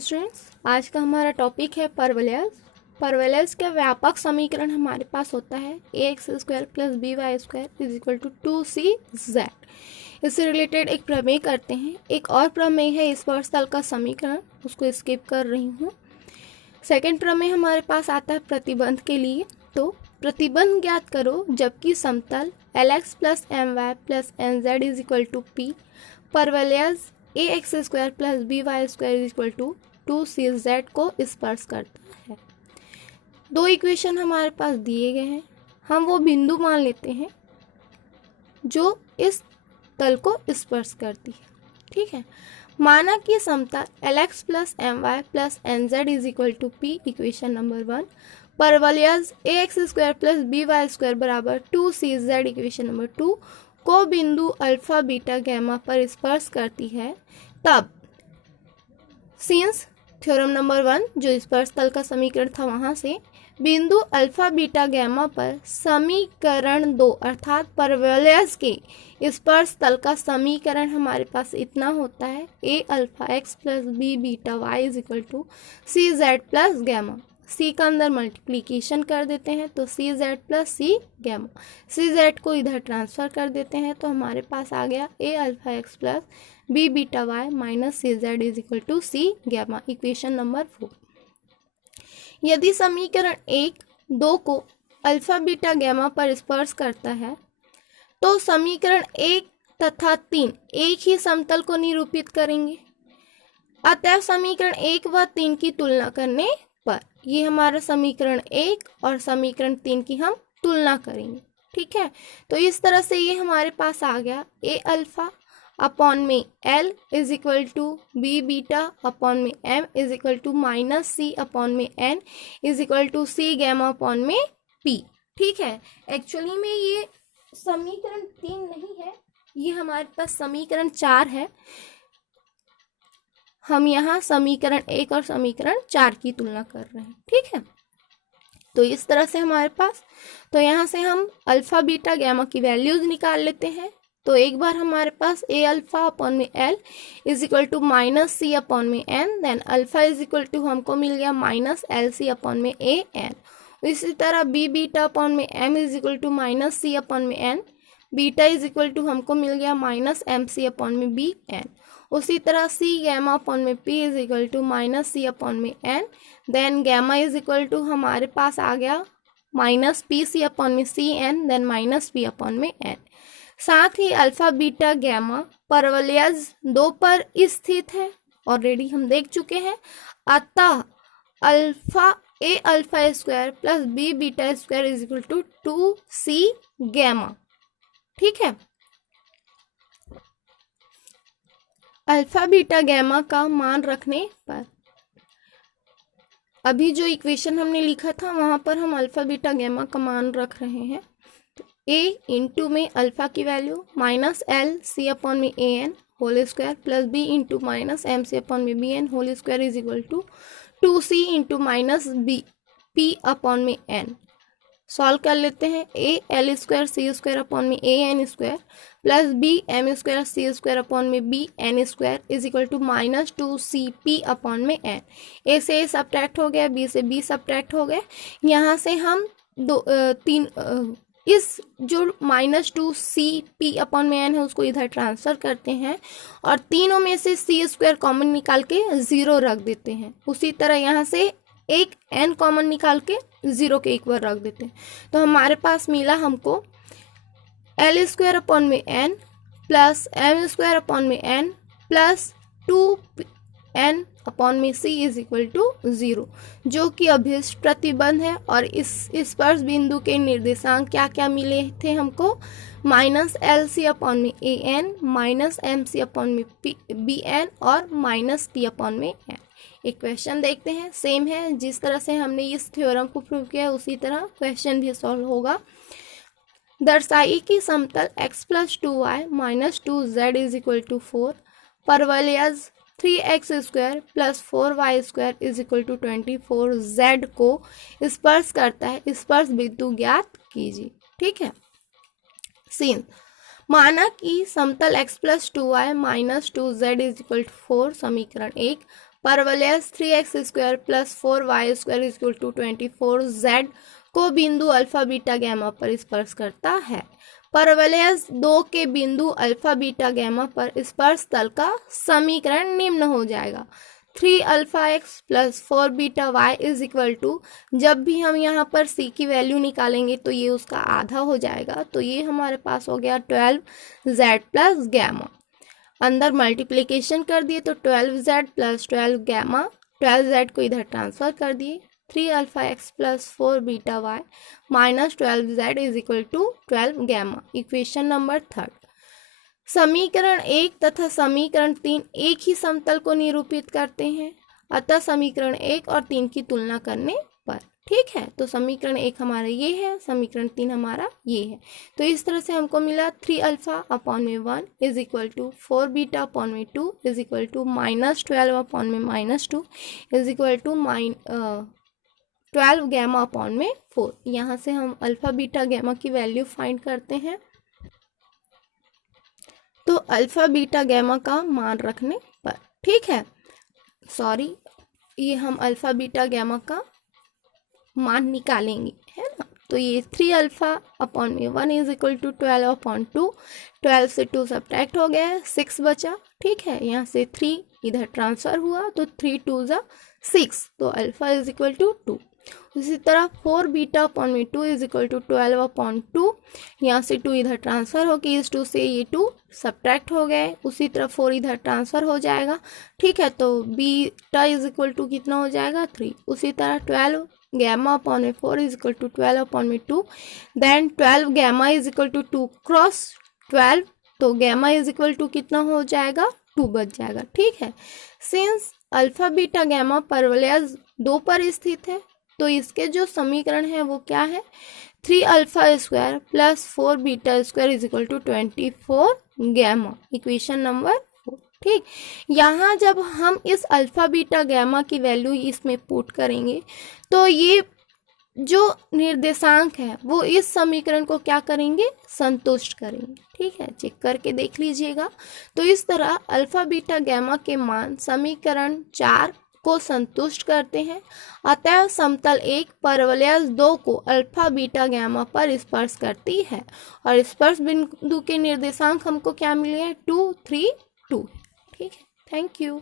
Students, आज का हमारा टॉपिक है परवलयज। परवलयज का व्यापक समीकरण हमारे पास होता है ax² plus by² is equal to 2cz। इससे रिलेटेड एक प्रमेय करते हैं। एक और प्रमेय है स्पर्श तल का समीकरण, उसको स्किप कर रही हूँ। सेकंड प्रमेय हमारे पास आता है प्रतिबंध के लिए। तो प्रतिबंध ज्ञात करो जबकि समतल lx plus my plus nz is equal to p परवलयज ax² plus by² is equal to 2cz को स्पर्श करता है। दो इक्वेशन हमारे पास दिए गए हैं, हम वो बिंदु मान लेते हैं जो इस तल को स्पर्श करती है। ठीक है, माना कि समतल lx plus my plus nz is equal to p, equation number 1, परवलयज ax² प्लस by² बराबर 2cz, इक्वेशन नंबर 2, को बिंदु अल्फा बीटा गैमा पर स्पर्श करती है। तब सिंस थ्योरम नंबर 1 जो स्पर्श तल का समीकरण था वहां से बिंदु अल्फा बीटा गैमा पर समीकरण 2 अर्थात परवलयज के स्पर्श तल का समीकरण हमारे पास इतना होता है a alpha x plus b beta y is equal to C Z plus gamma. c का अंदर मल्टीप्लीकेशन कर देते हैं तो C Z plus C gamma, C Z को इधर ट्रांसफर कर देते हैं तो हमारे पास आ गया a alpha x plus b beta y minus C Z is equal to C gamma, equation number 4। यदि समीकरण 1 2 को अल्फा बीटा गैमा पर स्पर्श करता है तो समीकरण 1 तथा 3 एक ही समतल को निरूपित करेंगे। अतः समीकरण 1 व 3 की तुलना करने पर ये हमारा समीकरण 1 और समीकरण 3 की हम तुलना करेंगे। ठीक है, तो इस तरह से ये हमारे पास आ गया a अल्फा अपॉन में l is equal to b beta upon में m is equal to minus c upon में n is equal to c gamma upon में p। ठीक है, एक्चुअली में ये समीकरण 3 नहीं है, ये हमारे पास समीकरण 4 है। हम यहाँ समीकरण 1 और समीकरण 4 की तुलना कर रहे हैं। ठीक है, तो इस तरह से हमारे पास, तो यहाँ से हम अल्फा बीटा गैमा की वैल्यूज निकाल लेते हैं। तो एक बार हमारे पास a अल्फा अपॉन में l is equal to minus c upon में n, then alpha is equal to हमको मिल गया माइनस एल सी अपॉन में a n। इसी तरह b बीटा अपॉन में m is equal to minus c upon में n, beta is equal to हमको मिल गया माइनस एम सी अपॉन में b n। उसी तरह c गैमा अपॉन में p is equal to minus c upon में n, then gamma is equal to हमारे पास आ गया माइनस पी सी अपॉन में C N, then minus p upon में n। साथ ही अल्फा बीटा गैमा परवलयज 2 पर स्थित है, ऑलरेडी हम देख चुके हैं। अतः alpha a alpha square plus b beta square is equal to 2c gamma. ठीक है, अल्फा बीटा गैमा का मान रखने पर अभी जो इक्वेशन हमने लिखा था वहां पर हम अल्फा बीटा गैमा का मान रख रहे हैं। a इंटू में अल्फा की value minus L C upon में A N whole square plus b into minus M C upon में B N whole square is equal to 2c into minus B P upon में n। Solve कर लेते हैं। a L square C square upon में A N square plus b M square C square upon में B N square is equal to minus 2cp upon में n। a से a subtract हो गया, b से b सब्ट्रैक्ट हो गए। यहाँ से हम इस जो माइनस 2cp अपॉन में n है उसको इधर ट्रांसफर करते हैं और तीनों में से c स्क्वायर कॉमन निकाल के 0 रख देते हैं। उसी तरह यहाँ से एक n कॉमन निकाल के 0 के एक बार रख देते हैं। तो हमारे पास मिला हमको l स्क्वायर अपॉन में n plus m square upon में n प्लस 2n अपॉन में c इज इक्वल टू 0, जो कि अभिष्ट प्रतिबंध है। और इस स्पर्श बिंदु के निर्देशांक क्या क्या मिले थे हमको, माइनस एल सी अपॉन में A N, minus M C upon में बी एन और माइनस पी अपॉन में एन। एक क्वेश्चन देखते हैं, सेम है जिस तरह से हमने इस थ्योरम को प्रूव किया उसी तरह क्वेश्चन भी सॉल्व होगा। दर्शाइए कि समतल x plus 2y minus 2z is equal to 4 परवलयज 3x square plus 4y square is equal to 24z को स्पर्श करता है। स्पर्श बिंदु ज्ञात कीजिए। ठीक है, सीन माना कि समतल x plus 2y minus 2z is equal to 4 समीकरण 1 परवलयस 3x² plus 4y² equal to 24z को बिंदु अल्फा बीटा गैमा पर स्पर्श करता है। परवलयस 2 के बिंदु अल्फा बीटा गैमा पर स्पर्श तल का समीकरण निम्न हो जाएगा। 3α x plus 4βy is equal to, जब भी हम यहाँ पर c की वैल्यू निकालेंगे तो ये उसका आधा हो जाएगा, तो ये हमारे पास हो गया 12z प्लस गैमा। अंदर मल्टीप्लिकेशन कर दिए तो 12z प्लस 12 गैमा, 12z को इधर ट्रांसफर कर दिए, 3α x plus 4βy minus 12z is equal to 12 gamma. Equation number 3। समीकरण 1 तथा समीकरण 3 एक ही समतल को निरूपित करते हैं, अतः समीकरण 1 और 3 की तुलना करने पर, ठीक है। तो समीकरण 1 हमारा ये है, समीकरण 3 हमारा ये है। तो इस तरह से हमको मिला 3α/1 is equal to 4β/2 is equal to minus 12/-2 is equal to 12 γ/4। यहाँ से हम अल्फा बीटा गैमा की वैल्यू फाइंड करते हैं। तो अल्फा बीटा गैमा का मान रखने पर, ठीक है, सॉरी, ये हम अल्फा बीटा गैमा का मान निकालेंगे, है ना। तो ये 3α/1 इज इक्वल टू 12/2, 12 से 2 सब्ट्रैक्ट हो गया, 6 बचा, ठीक है। यहाँ से 3 इधर ट्रांसफर हुआ तो 3 2 ज़ा 6, तो अल्फा इज इक्वल टू 2। उसी तरह 4β/2 इज इक्वल टू 12/2, यहाँ से 2 इधर ट्रांसफर हो गई, इस 2 से ये 2 सब्ट्रैक्ट हो गए, उसी तरह 4 इधर ट्रांसफर हो जाएगा, ठीक है। तो बीटा इज इक्वल टू कितना हो जाएगा 3। उसी तरह 12 γ/4 is equal to 12/2, then 12 gamma is equal to 2 cross 12, तो गैमा इज इक्वल टू कितना हो जाएगा 2 बच जाएगा, ठीक है। सिंस अल्फा बीटा गैमा परवलयस 2 पर स्थित है, तो इसके जो समीकरण है वो क्या है, 3α² plus 4β² is equal to 24 gamma. Equation number 4, ठीक। यहाँ जब हम इस अल्फा बीटा गैमा की वैल्यू इसमें पुट करेंगे तो ये जो निर्देशांक है वो इस समीकरण को क्या करेंगे, संतुष्ट करेंगे, ठीक है। चेक करके देख लीजिएगा। तो इस तरह अल्फा बीटा गैमा के मान समीकरण 4 को संतुष्ट करते हैं, अतः समतल 1 परवलयस 2 को अल्फा बीटा गैमा पर स्पर्श करती है, और स्पर्श बिंदु के निर्देशांक हमको क्या मिले हैं 2 3 2, ठीक है। Thank you.